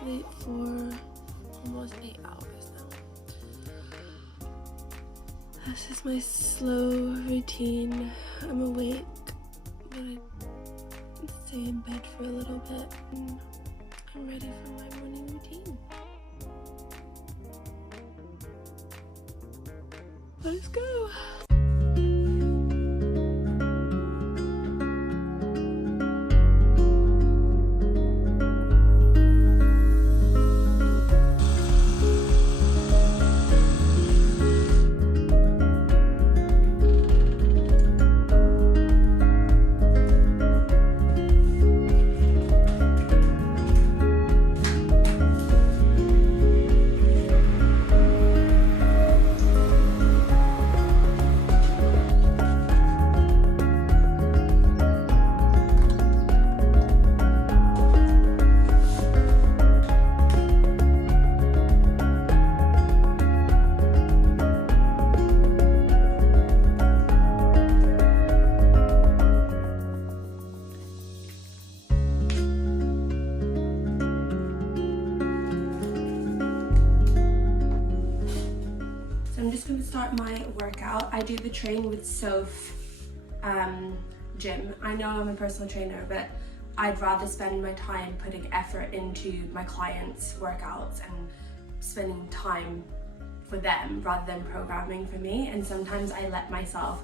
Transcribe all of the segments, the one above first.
asleep for almost 8 hours now. This is my slow routine. I'm awake, but I stay in bed for a little bit. And I'm ready for my morning routine. Let's go. I'm just going to start my workout. I do the train with Soph gym. I know I'm a personal trainer, but I'd rather spend my time putting effort into my clients' workouts and spending time for them rather than programming for me. And sometimes I let myself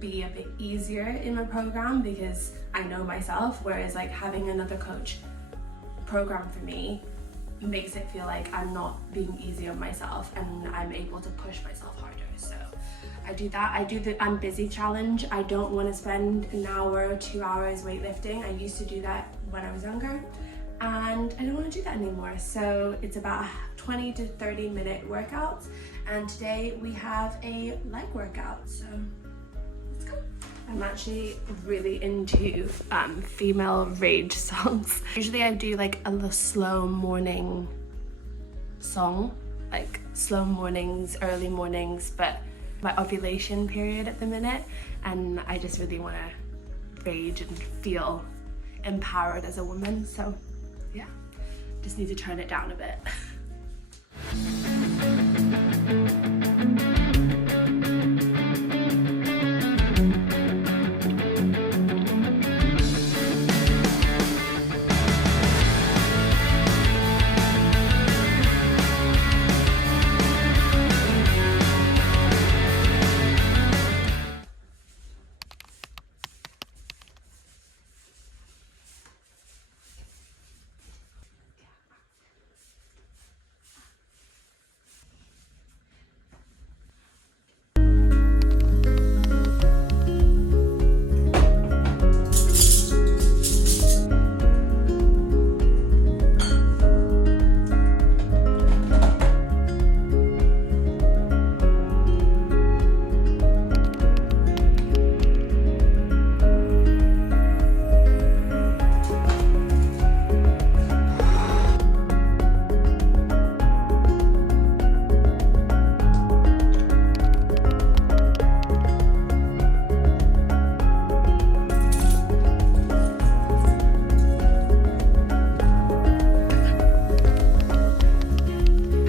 be a bit easier in my program because I know myself, whereas like having another coach program for me makes it feel like I'm not being easy on myself and I'm able to push myself harder. So I do that. I do the I'm busy challenge. I don't want to spend an hour or 2 hours weightlifting. I used to do that when I was younger and I don't want to do that anymore. So it's about 20 to 30 minute workouts, and today we have a leg workout. So let's go. I'm actually really into female rage songs. Usually I do like a little slow morning song, like slow mornings, early mornings, but my ovulation period at the minute, and I just really want to rage and feel empowered as a woman. So yeah, just need to turn it down a bit.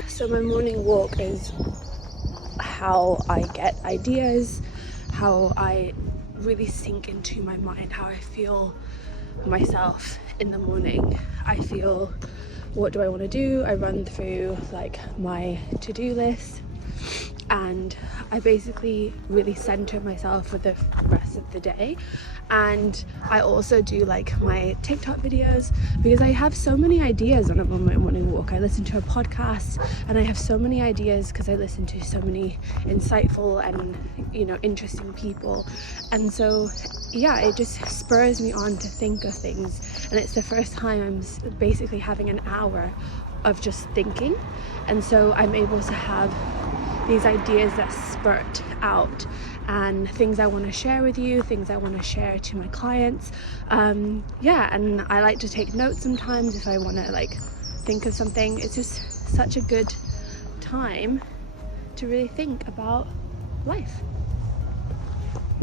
So my morning walk is how I get ideas, how I really sink into my mind, how I feel myself in the morning. I feel, what do I want to do? I run through like my to-do list, and I basically really center myself for the rest of the day. And I also do like my TikTok videos because I have so many ideas on my morning walk. I listen to a podcast and I have so many ideas because I listen to so many insightful and, you know, interesting people. And so yeah, it just spurs me on to think of things, and it's the first time I'm basically having an hour of just thinking, and so I'm able to have these ideas that spurt out and things I want to share with you, things I want to share to my clients. Yeah, and I like to take notes sometimes if I want to like think of something. It's just such a good time to really think about life.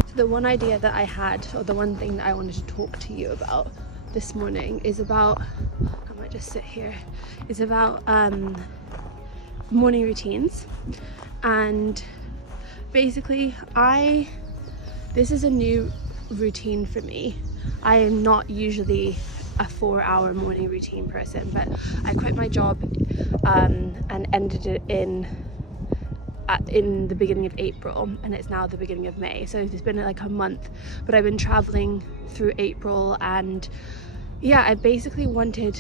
So the one idea that I had, or the one thing that I wanted to talk to you about this morning, is about how much just sit here, is about morning routines. And basically this is a new routine for me. I am not usually a 4-hour morning routine person, but I quit my job and ended it in the beginning of April, and it's now the beginning of May, so it's been like a month. But I've been traveling through April, and yeah, I basically wanted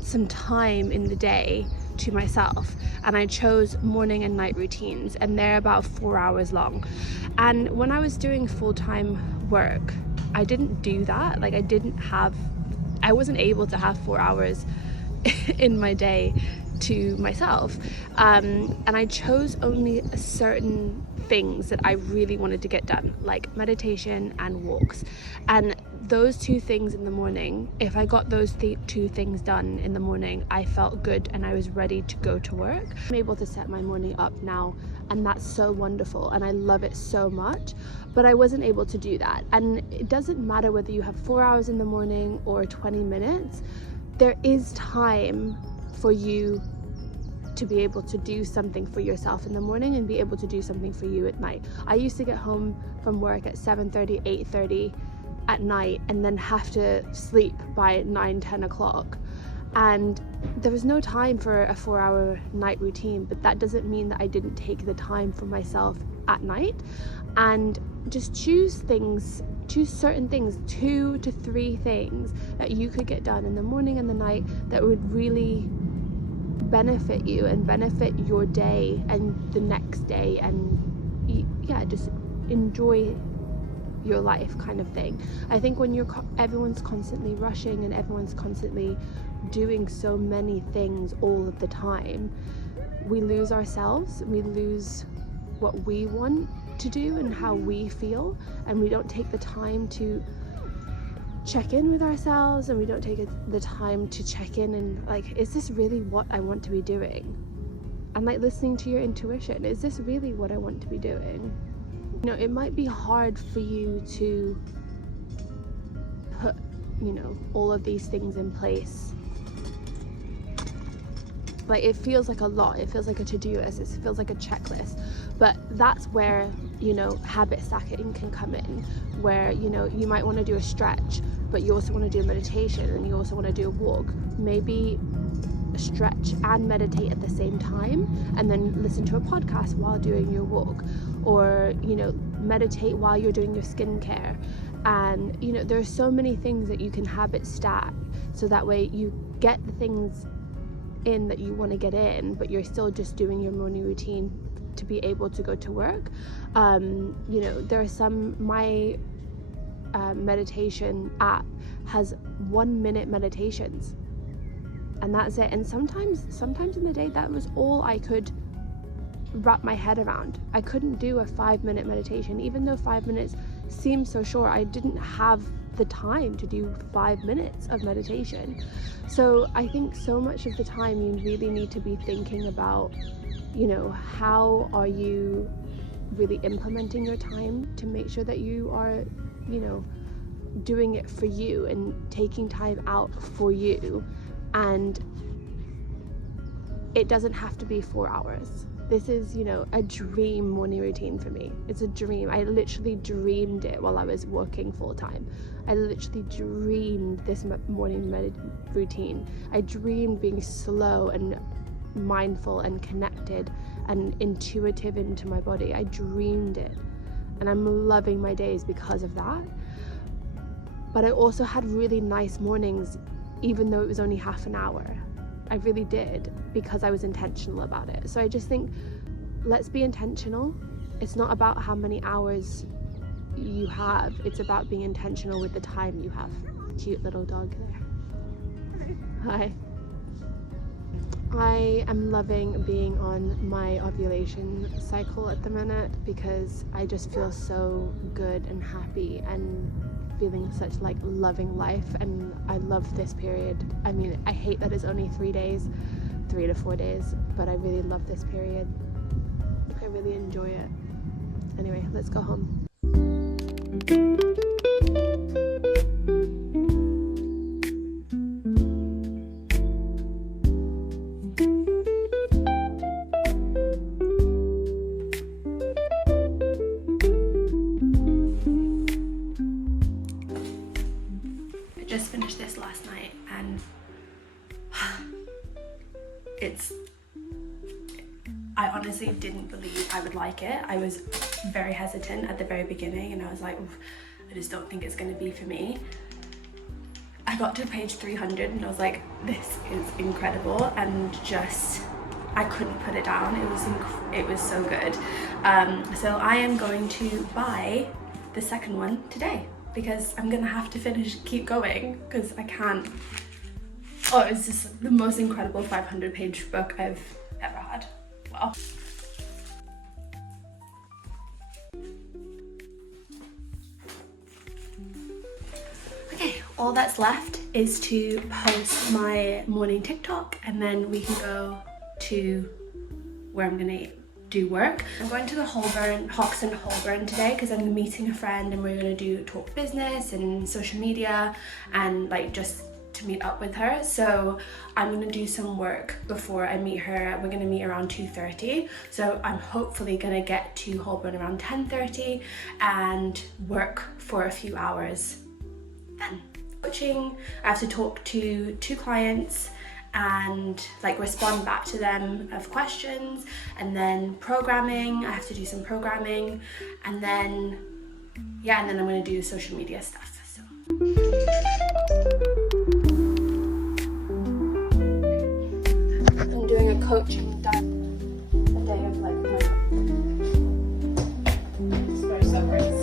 some time in the day to myself, and I chose morning and night routines, and they're about 4 hours long. And when I was doing full-time work, I didn't do that. Like I wasn't able to have 4 hours in my day to myself, and I chose only certain things that I really wanted to get done, like meditation and walks. And those two things in the morning, if I got those two things done in the morning, I felt good and I was ready to go to work. I'm able to set my morning up now, and that's so wonderful, and I love it so much. But I wasn't able to do that, and it doesn't matter whether you have 4 hours in the morning or 20 minutes. There is time for you to be able to do something for yourself in the morning and be able to do something for you at night. I used to get home from work at 7:30, 8:30 at night, and then have to sleep by 9, 10 o'clock. And there was no time for a 4-hour night routine, but that doesn't mean that I didn't take the time for myself at night. And just choose certain things, 2 to 3 things that you could get done in the morning and the night that would really benefit you and benefit your day and the next day, and yeah, just enjoy your life kind of thing. I think when everyone's constantly rushing and everyone's constantly doing so many things all of the time, we lose ourselves, we lose what we want to do and how we feel, and we don't take the time to check in with ourselves, and we don't take the time to check in and like, is this really what I want to be doing? And like listening to your intuition, is this really what I want to be doing? You know, it might be hard for you to put, you know, all of these things in place. Like, it feels like a lot, it feels like a to-do list, it feels like a checklist. But that's where, you know, habit stacking can come in, where, you know, you might want to do a stretch, but you also want to do a meditation, and you also want to do a walk. Maybe stretch and meditate at the same time, and then listen to a podcast while doing your walk, or, you know, meditate while you're doing your skincare. And, you know, there are so many things that you can habit stack, so that way you get the things in that you want to get in, but you're still just doing your morning routine to be able to go to work. You know, there are my meditation app has 1-minute meditations, and that's it. And sometimes in the day, that was all I could wrap my head around. I couldn't do a 5-minute meditation, even though 5 minutes seems so short. I didn't have the time to do 5 minutes of meditation. So I think so much of the time you really need to be thinking about, you know, how are you really implementing your time to make sure that you are, you know, doing it for you and taking time out for you. And it doesn't have to be 4 hours. This is, you know, a dream morning routine for me. It's a dream. I literally dreamed it while I was working full time. I literally dreamed this morning routine. I dreamed being slow and mindful and connected and intuitive into my body. I dreamed it, and I'm loving my days because of that. But I also had really nice mornings, even though it was only half an hour. I really did, because I was intentional about it. So I just think, let's be intentional. It's not about how many hours you have, it's about being intentional with the time you have. Cute little dog there. Hi. I am loving being on my ovulation cycle at the minute, because I just feel so good and happy and feeling such like loving life, and I love this period. I mean, I hate that it's only 3 to 4 days, but I really love this period. I really enjoy it. Anyway, let's go home. I honestly didn't believe I would like it. I was very hesitant at the very beginning and I was like, I just don't think it's going to be for me. I got to page 300 and I was like, this is incredible, and just I couldn't put it down. It was so good. So I am going to buy the second one today because I'm gonna have to keep going because I can't. Oh, it's just the most incredible 500-page book I've ever had. Wow. Okay, all that's left is to post my morning TikTok and then we can go to where I'm gonna do work. I'm going to the Hoxton Holborn today because I'm meeting a friend and we're gonna talk business and social media and like just to meet up with her. So I'm gonna do some work before I meet her. We're gonna meet around 2:30. So I'm hopefully gonna get to Holborn around 10:30 and work for a few hours then. Coaching, I have to talk to 2 clients and like respond back to them of questions, and then programming, I have to do some programming, and then yeah, and then I'm going to do social media stuff. So I'm doing a coaching day of like it's very surprised.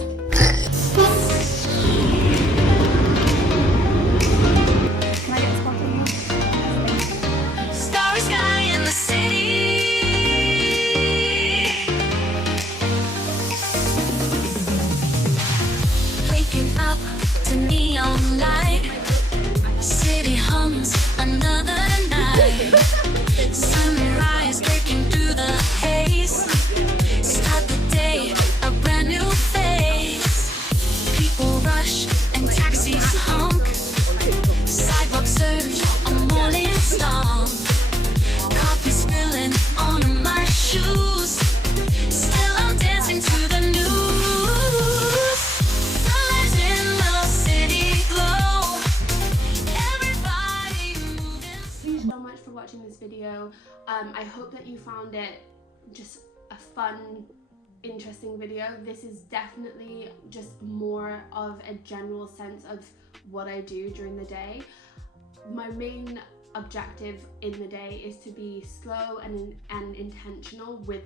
Sunrise breaking through the haze. Start the day, a brand new phase. People rush and taxis honk. Sidewalk surge, a morning storm. Coffee spilling on my shoes. Still I'm dancing to the news. Sunlight in the city glow. Everybody moving. Thank you so much for watching this video. I hope that you found it just a fun, interesting video. This is definitely just more of a general sense of what I do during the day. My main objective in the day is to be slow and intentional with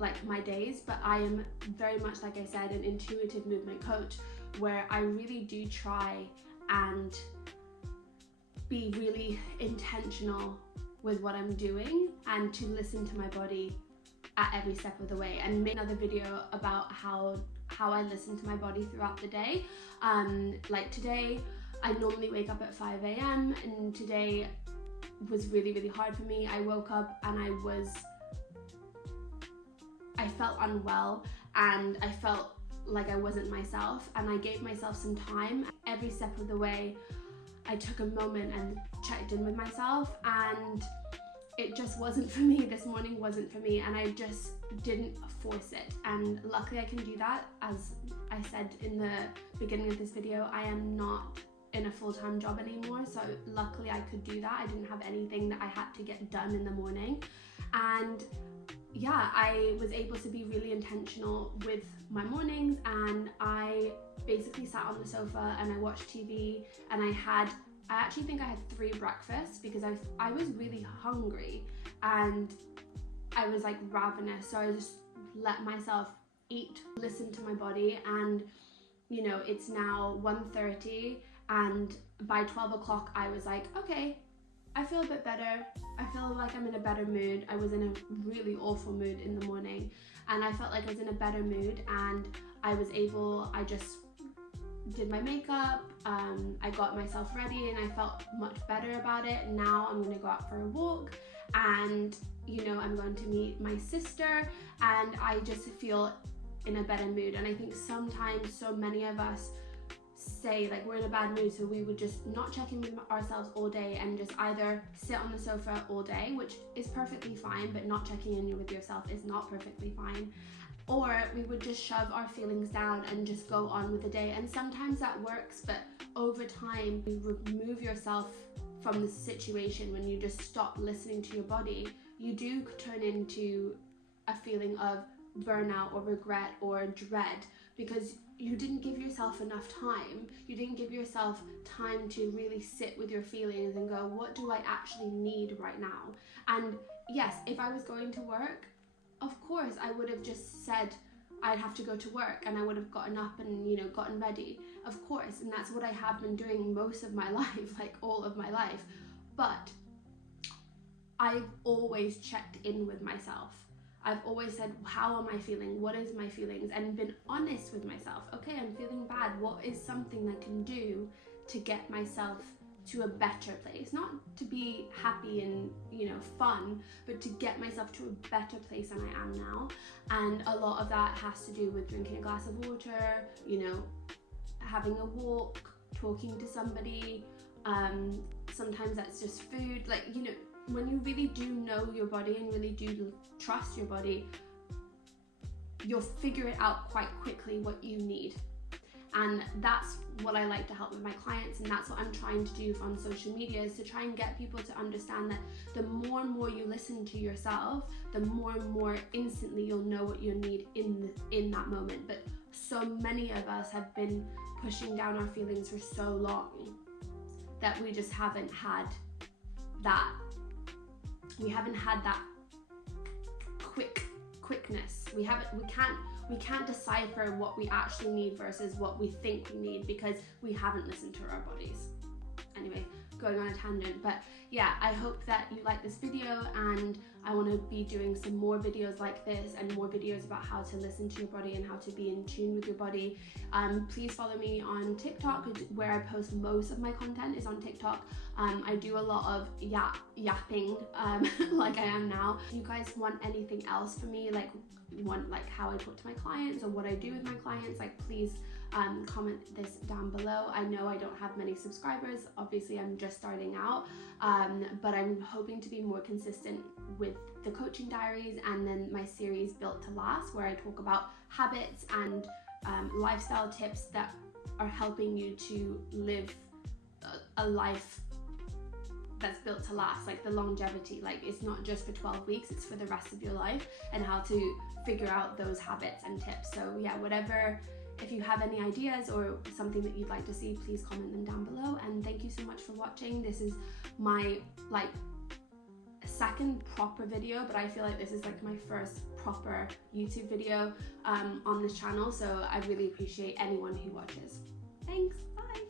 like my days, but I am very much, like I said, an intuitive movement coach where I really do try and be really intentional with what I'm doing and to listen to my body at every step of the way, and make another video about how I listen to my body throughout the day. Like today I normally wake up at 5 a.m. and today was really hard for me. I woke up and I felt unwell and I felt like I wasn't myself, and I gave myself some time. Every step of the way I took a moment and checked in with myself, and it just wasn't for me. This morning wasn't for me, and I just didn't force it. And luckily I can do that. As I said in the beginning of this video, I am not in a full-time job anymore, so luckily I could do that. I didn't have anything that I had to get done in the morning, and yeah, I was able to be really intentional with my mornings, and I basically sat on the sofa and I watched TV, and I actually think I had 3 breakfasts because I was really hungry and I was like ravenous, so I just let myself eat, listen to my body, and you know, it's now 1:30 and by 12 o'clock I was like, okay, I feel a bit better. I feel like I'm in a better mood. I was in a really awful mood in the morning, and I felt like I was in a better mood, and I just did my makeup, I got myself ready, and I felt much better about it. Now I'm gonna go out for a walk, and you know, I'm going to meet my sister, and I just feel in a better mood. And I think sometimes so many of us say like we're in a bad mood, so we would just not check in with ourselves all day and just either sit on the sofa all day, which is perfectly fine, but not checking in with yourself is not perfectly fine. Or we would just shove our feelings down and just go on with the day, and sometimes that works, but over time you remove yourself from the situation, when you just stop listening to your body, you do turn into a feeling of burnout or regret or dread, because you didn't give yourself enough time. You didn't give yourself time to really sit with your feelings and go, what do I actually need right now? And yes, if I was going to work, of course I would have just said I'd have to go to work, and I would have gotten up and, you know, gotten ready, of course, and that's what I have been doing most of my life, like all of my life. But I've always checked in with myself. I've always said, how am I feeling? What is my feelings? And been honest with myself. Okay, I'm feeling bad. What is something I can do to get myself to a better place? Not to be happy and, you know, fun, but to get myself to a better place than I am now. And a lot of that has to do with drinking a glass of water, you know, having a walk, talking to somebody. Sometimes that's just food. Like, you know, when you really do know your body and really do trust your body, you'll figure it out quite quickly what you need. And that's what I like to help with my clients, and that's what I'm trying to do on social media, is to try and get people to understand that the more and more you listen to yourself, the more and more instantly you'll know what you need in that moment. But so many of us have been pushing down our feelings for so long that we just haven't had that. We haven't had that quickness. We can't decipher what we actually need versus what we think we need, because we haven't listened to our bodies. Anyway, going on a tangent, but yeah, I hope that you like this video, and I want to be doing some more videos like this and more videos about how to listen to your body and how to be in tune with your body. Please follow me on TikTok, where I post most of my content is on TikTok. I do a lot of yapping like I am now. If you guys want anything else from me, like how I talk to my clients or what I do with my clients, like please comment this down below. I know I don't have many subscribers, obviously I'm just starting out, but I'm hoping to be more consistent with the coaching diaries, and then my series Built to Last, where I talk about habits and lifestyle tips that are helping you to live a life that's built to last, like the longevity. Like, it's not just for 12 weeks, it's for the rest of your life, and how to figure out those habits and tips. So yeah, whatever, if you have any ideas or something that you'd like to see, please comment them down below. And thank you so much for watching. This is my second proper video, but I feel like this is like my first proper YouTube video on this channel, so I really appreciate anyone who watches. Thanks, bye.